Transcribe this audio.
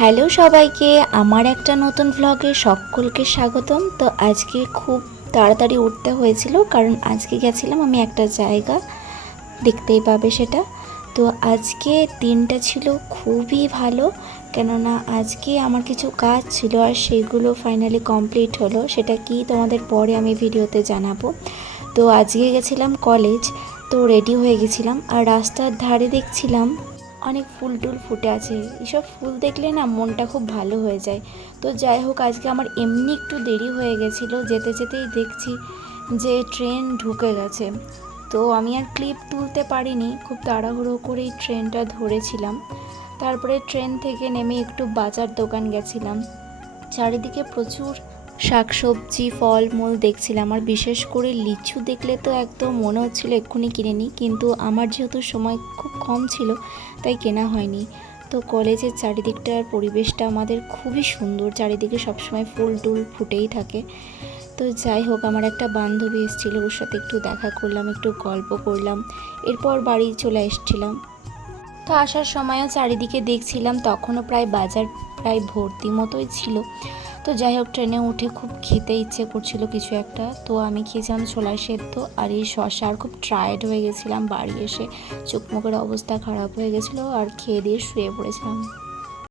Hello সবাইকে, আমার একটা নতুন ভ্লগে সকলকে স্বাগতম। তো আজকে খুব তাড়াতাড়ি উঠতে হয়েছিল, কারণ আজকে গেছিলাম আমি একটা জায়গা, দেখতেই পাবে সেটা। তো আজকে দিনটা ছিল খুবই ভালো, কেননা আজকে আমার কিছু কাজ ছিল আর সেগুলো ফাইনালি কমপ্লিট হলো। সেটা কি তোমাদের পরে আমি ভিডিওতে জানাবো। তো আজকে গেছিলাম কলেজ, তো রেডি হয়ে গেছিলাম আর রাস্তার ধারে দেখছিলাম অনেক ফুল টুল ফুটে আছে। এসব ফুল দেখলে না মনটা খুব ভালো হয়ে যায়। তো যাই হোক, আজকে আমার এমনি একটু দেরি হয়ে গেছিলো, যেতে যেতেই দেখছি যে ট্রেন ঢুকে গেছে। তো আমি আর ক্লিপ তুলতে পারিনি, খুব তাড়াহুড়ো করেই ট্রেনটা ধরেছিলাম। তারপরে ট্রেন থেকে নেমে একটু বাজার দোকান গেছিলাম। চারিদিকে প্রচুর শাকসবজি ফলমূল দেখছিলাম, আর বিশেষ করে লিচু দেখলে তো একদম মনে হচ্ছিলো এক্ষুনি কিনে নিই, কিন্তু আমার যেহেতু সময় খুব কম ছিল তাই কেনা হয়নি। তো কলেজের চারিদিকটার পরিবেশটা আমাদের খুবই সুন্দর, চারিদিকে সবসময় ফুল টুল ফুটেই থাকে। তো যাই হোক, আমার একটা বান্ধবী এসেছিলো, ওর সাথে একটু দেখা করলাম, একটু গল্প করলাম, এরপর বাড়ি চলে এসেছিলাম। তো আসার সময়ও চারিদিকে দেখছিলাম, তখনও প্রায় বাজার প্রায় ভর্তি মতোই ছিল। তো যাই হোক, ট্রেনে উঠে খুব খেতে ইচ্ছে করছিল কিছু একটা, তো আমি খেয়েছিলাম ছোলা সেদ্ধ আর এই শসা। আর খুব টায়ার্ড হয়ে গেছিলাম, বাড়ি এসে চোখ মুখের অবস্থা খারাপ হয়ে গেছিলো আর খেয়ে দিয়ে শুয়ে পড়েছিলাম।